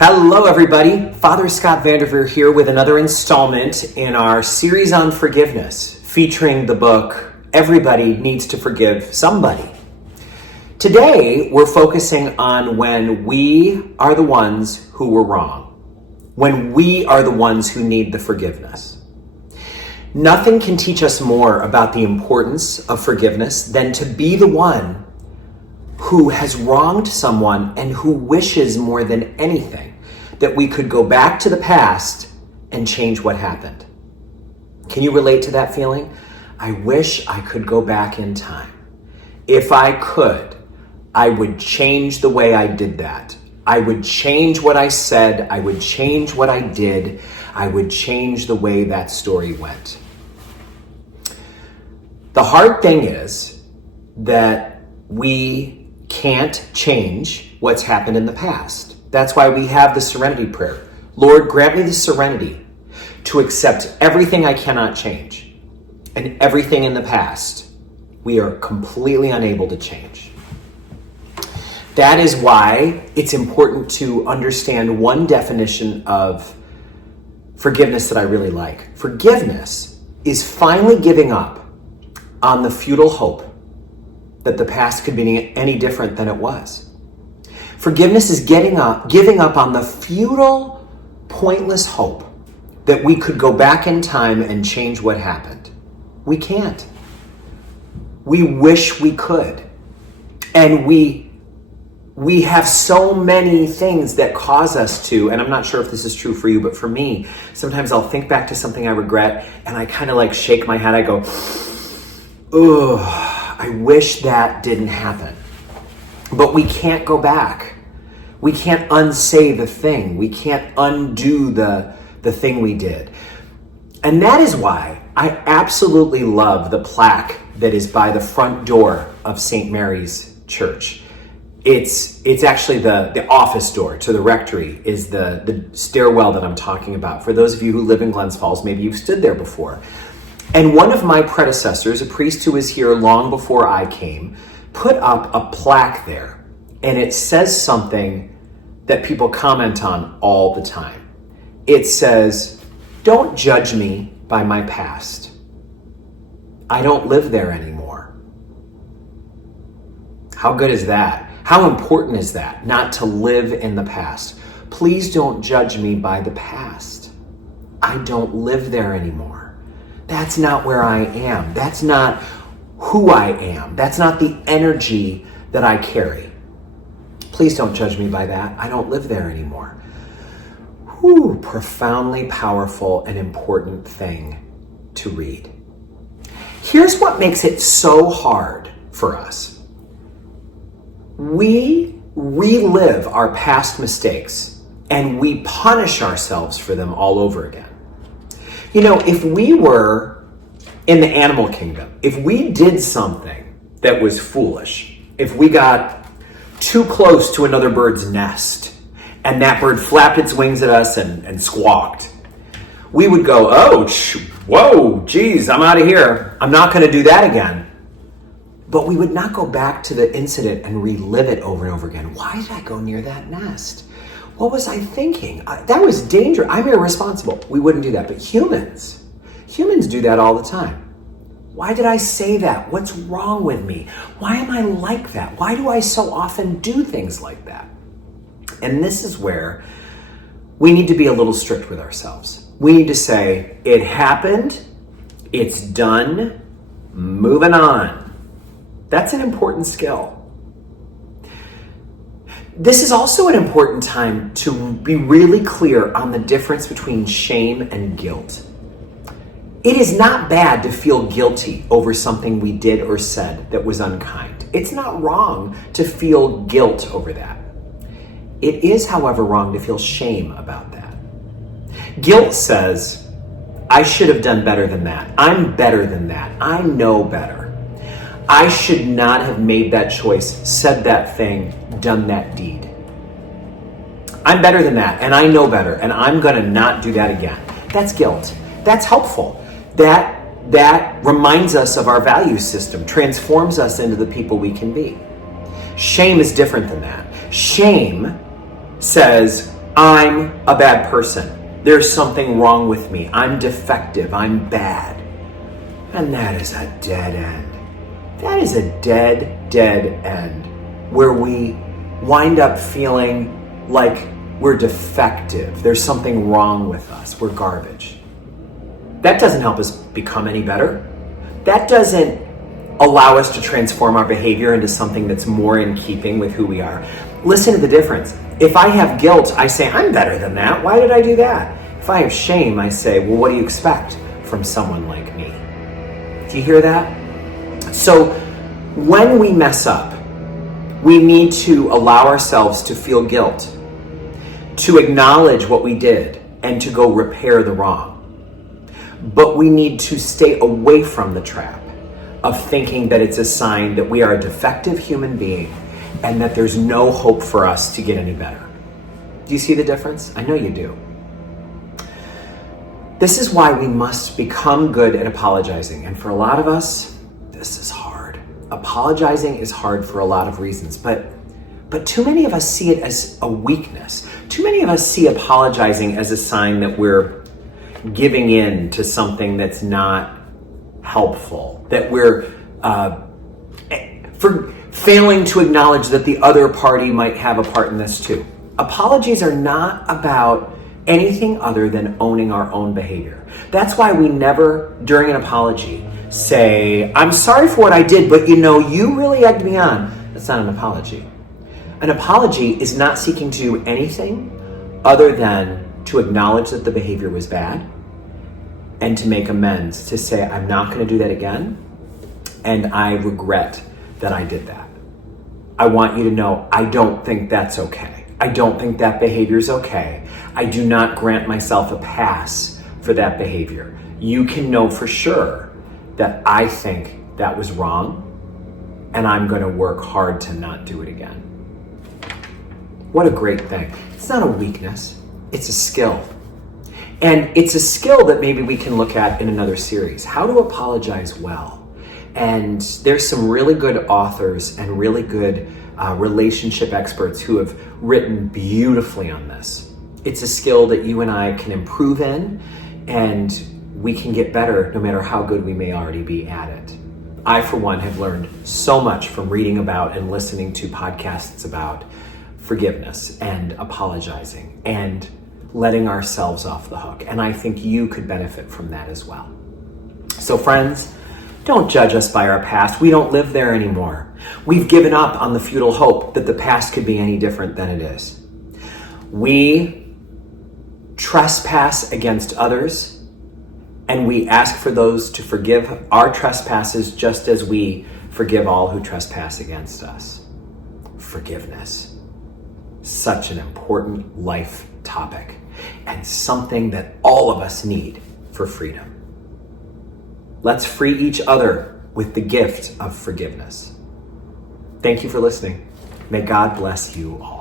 Hello, everybody. Father Scott Vanderveer here with another installment in our series on forgiveness, featuring the book, Everybody Needs to Forgive Somebody. Today, we're focusing on when we are the ones who were wrong, when we are the ones who need the forgiveness. Nothing can teach us more about the importance of forgiveness than to be the one who has wronged someone and who wishes more than anything that we could go back to the past and change what happened. Can you relate to that feeling? I wish I could go back in time. If I could, I would change the way I did that. I would change what I said. I would change what I did. I would change the way that story went. The hard thing is that we can't change what's happened in the past. That's why we have the serenity prayer. Lord, grant me the serenity to accept everything I cannot change and everything in the past we are completely unable to change. That is why it's important to understand one definition of forgiveness that I really like. Forgiveness is finally giving up on the futile hope that the past could be any different than it was. Forgiveness is giving up on the futile, pointless hope that we could go back in time and change what happened. We can't. We wish we could. And we have so many things that cause us to, and I'm not sure if this is true for you, but for me, sometimes I'll think back to something I regret and I kind of like shake my head. I go, ugh. I wish that didn't happen. But we can't go back. We can't unsay the thing. We can't undo the thing we did. And that is why I absolutely love the plaque that is by the front door of St. Mary's Church. It's actually the office door to the rectory is the stairwell that I'm talking about. For those of you who live in Glens Falls, maybe you've stood there before. And one of my predecessors, a priest who was here long before I came, put up a plaque there. And it says something that people comment on all the time. It says, "Don't judge me by my past. I don't live there anymore." How good is that? How important is that, not to live in the past? Please don't judge me by the past. I don't live there anymore. That's not where I am. That's not who I am. That's not the energy that I carry. Please don't judge me by that. I don't live there anymore. Whew, profoundly powerful and important thing to read. Here's what makes it so hard for us. We relive our past mistakes and we punish ourselves for them all over again. You know, if we were in the animal kingdom, if we did something that was foolish, if we got too close to another bird's nest and that bird flapped its wings at us and squawked, we would go, whoa, geez, I'm out of here. I'm not going to do that again. But we would not go back to the incident and relive it over and over again. Why did I go near that nest? What was I thinking? That was dangerous. I'm irresponsible. We wouldn't do that. But humans do that all the time. Why did I say that? What's wrong with me? Why am I like that? Why do I so often do things like that? And this is where we need to be a little strict with ourselves. We need to say, it happened, it's done, moving on. That's an important skill. This is also an important time to be really clear on the difference between shame and guilt. It is not bad to feel guilty over something we did or said that was unkind. It's not wrong to feel guilt over that. It is, however, wrong to feel shame about that. Guilt says, I should have done better than that. I'm better than that. I know better. I should not have made that choice, said that thing, done that deed. I'm better than that, and I know better, and I'm going to not do that again. That's guilt. That's helpful. That reminds us of our value system, transforms us into the people we can be. Shame is different than that. Shame says, I'm a bad person. There's something wrong with me. I'm defective. I'm bad. And that is a dead end. That is a dead end where we wind up feeling like we're defective. There's something wrong with us. We're garbage. That doesn't help us become any better. That doesn't allow us to transform our behavior into something that's more in keeping with who we are. Listen to the difference. If I have guilt, I say, I'm better than that. Why did I do that? If I have shame, I say, well, what do you expect from someone like me? Do you hear that? So when we mess up, we need to allow ourselves to feel guilt, to acknowledge what we did, and to go repair the wrong. But we need to stay away from the trap of thinking that it's a sign that we are a defective human being and that there's no hope for us to get any better. Do you see the difference? I know you do. This is why we must become good at apologizing. And for a lot of us, this is hard. Apologizing is hard for a lot of reasons, but too many of us see it as a weakness. Too many of us see apologizing as a sign that we're giving in to something that's not helpful, that we're for failing to acknowledge that the other party might have a part in this too. Apologies are not about anything other than owning our own behavior. That's why we never, during an apology, say, I'm sorry for what I did, but you really egged me on. That's not an apology. An apology is not seeking to do anything other than to acknowledge that the behavior was bad and to make amends, to say, I'm not going to do that again, and I regret that I did that. I want you to know I don't think that's okay. I don't think that behavior is okay. I do not grant myself a pass for that behavior. You can know for sure that I think that was wrong, and I'm going to work hard to not do it again. What a great thing. It's not a weakness. It's a skill. And it's a skill that maybe we can look at in another series. How to apologize well. And there's some really good authors and really good relationship experts who have written beautifully on this. It's a skill that you and I can improve in, and we can get better no matter how good we may already be at it. I, for one, have learned so much from reading about and listening to podcasts about forgiveness and apologizing and letting ourselves off the hook. And I think you could benefit from that as well. So friends, don't judge us by our past. We don't live there anymore. We've given up on the futile hope that the past could be any different than it is. We trespass against others, and we ask for those to forgive our trespasses just as we forgive all who trespass against us. Forgiveness. Such an important life topic and something that all of us need for freedom. Let's free each other with the gift of forgiveness. Thank you for listening. May God bless you all.